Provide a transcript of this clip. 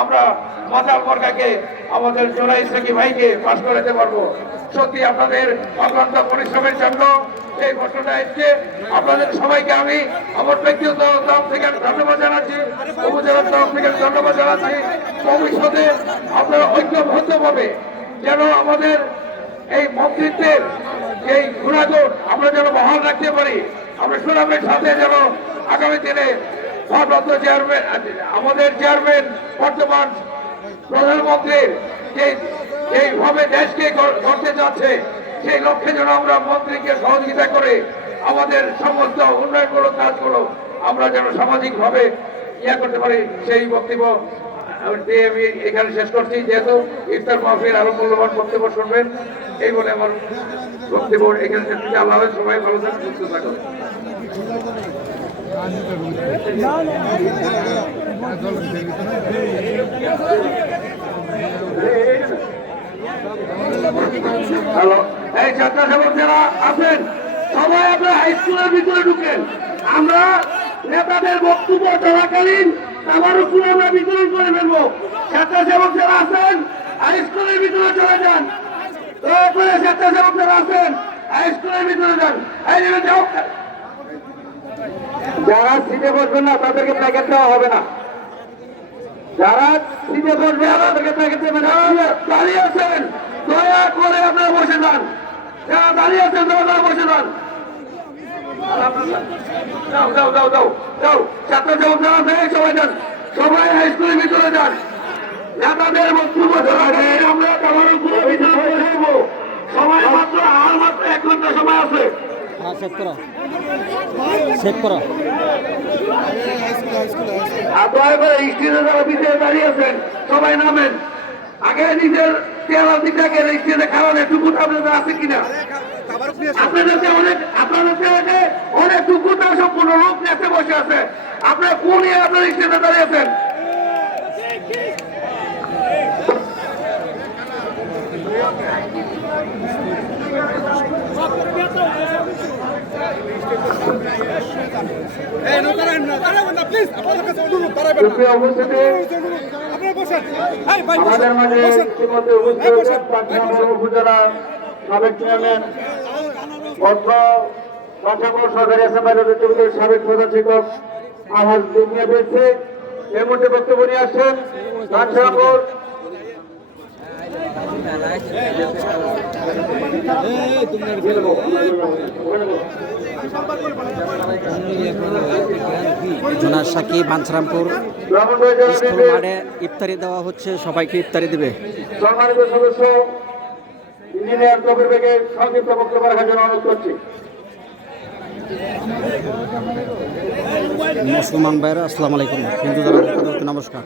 আমরা মাতাল বর্গাকে আমাদের জোড়াই সাকি ভাইকে পাশ করাতে পারবো। সত্যি আপনাদের অক্লান্ত পরিশ্রমের জন্য এই ঘটনা এসছে। আপনাদের সবাইকে আমি আমার ব্যক্তিগত তরফ থেকে ধন্যবাদ জানাচ্ছি, উপজেলার তরফ থেকে ধন্যবাদ জানাচ্ছি। ভবিষ্যতে আপনারা ঐক্যবদ্ধভাবে যেন আমাদের এই মন্ত্রিত্বের এই গুণাগুণ আমরা যেন বহাল রাখতে পারি। আমরা সুনামের সাথে যেন আগামী দিনে ভারপ্রাপ্ত চেয়ারম্যান, আমাদের চেয়ারম্যান বর্তমান প্রধানমন্ত্রীর এইভাবে দেশকে করতে যাচ্ছে, সেই লক্ষ্যে যেন আমরা মন্ত্রীকে সহযোগিতা করে আমাদের সমস্ত উন্নয়নমূলক কাজগুলো আমরা যেন সামাজিকভাবে করতে পারি। সেই বক্তব্য আমি এখানে শেষ করছি। যেহেতু ইফতার মাহফিল আরো মূল্যবান বক্তব্য শুনবেন, এই বলে আমার বক্তব্য এখানে শেষ করছি। আল্লাহ সবাই ভালো থাকুন, সুস্থ থাকুন। হ্যালো, এই স্বেচ্ছাসেবক যারা আছেন সবাই আপনার হাই স্কুলের ভিতরে ঢুকেন। আমরা নেতাদের বক্তব্য চলাকালীন আমার উপরে আমরা বিতরণ করে ফেলবো। স্বেচ্ছাসেবক যারা আছেন হাই স্কুলের ভিতরে চলে যান। দয়া করে স্বেচ্ছাসেবক যারা আছেন হাই স্কুলের ভিতরে যান। যারা সিটে বসবেন না তাদেরকে প্যাকেট দেওয়া হবে না। যারা সিটে বসবে তাদেরকে প্যাকেট দেবেন না। দাঁড়িয়ে আছেন দয়া করে আপনারা বসে যান। যারা দাঁড়িয়ে আছেন তারা বসে যান। যাও যাও যাও যাও যাও ছাত্রসেবক যারা আছেন সবাই যান, সবাই হাই স্কুলের ভিতরে যান। নেতাদের বক্তব্য চলাকালে আমরা সবার উপরে বিচার করে দেবো। সময় মাত্র আর মাত্র 1 ঘন্টা সময় আছে। আর দয়া করে স্টেজে যারা ভিতরে দাঁড়িয়ে আছেন সবাই নামেন। আগে নিজের চেহারা দিকটাকে স্টেজে খাওয়ান একটু আপনাদের আছে কিনা। আপনাদের অনেক টুকুটা সম্পূর্ণ লোক নেচে বসে আছে। আপনারা কোন আপনার স্টেজে দাঁড়িয়েছেন? আমাদের মাঝে ইতিমধ্যে উপজেলা সাবেক চেয়ারম্যান সরকারি অ্যাসেম্বলির সাবেক প্রধান শিক্ষক আহাজ দুনিয়া পেয়েছে। এই মুহূর্তে বক্তব্য নিয়ে আসছেন ঘনশ্যামপুর জোনার সাকিব বাঞ্ছারামপুর স্কুল মাঠে ইফতারি দেওয়া হচ্ছে, সবাইকে ইফতারি দেবে। সম্মানিত সদস্য ইঞ্জিনিয়ার কবির বেগে সংক্ষিপ্ত বক্তব্য রাখার জন্য অনুরোধ করছি। মুসলমান ভাইরা আসসালামু আলাইকুম, হিন্দু যারা নমস্কার।